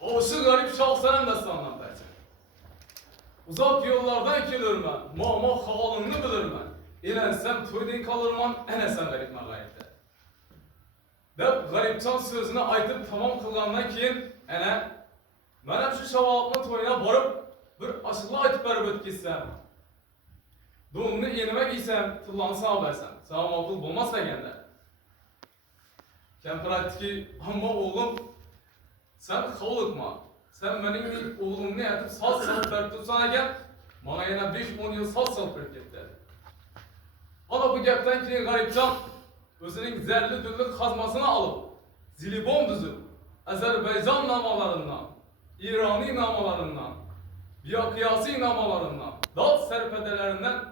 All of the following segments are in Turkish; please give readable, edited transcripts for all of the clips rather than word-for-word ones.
Oşu garip şahsenen destandan bence. Uzak yollardan gelirmen, mama halını bilirmen. İlensem toydun kalırman, enesen garipme gayipte. Dep garipçan sözünü aytıp tamam kılgandan keyin, ene, ben hep şu şavaltma toyuna barıp, bir aşıklı aytıp beribet gitsem. Donunu enime giysem, tıllansam habersem, sana makul bulmaz degende. Ken praktiki, amma oğlum, sen kalıkma. Sen benim oğlumunu yatıp saz salıp verip tutsana gel, bana yine 5-10 yıl saz salıp verip gitti. Ana bu gepten ki garipcan, özünün zerli düllük kazmasını alıp, zilibom düzüp, Azerbaycan namalarından, İrani namalarından, biyakıyasi namalarından, dal serpedelerinden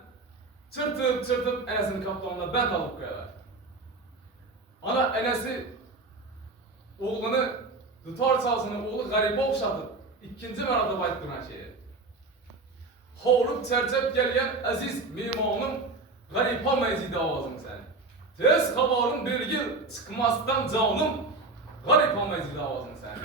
çırtıp Enes'in kaptanına bent alıp koyarlar. Ana Enes'i, oğlunu, tutar sazını oğlu garibe okşatıp, ikinci merada bayttıran şeyi. Hoğrup çerçep gelgen aziz mimanım, garipa mezidi avazım sen. Tez kabarın bilgi çıkmazdan canım, garipa mezidi avazım sen.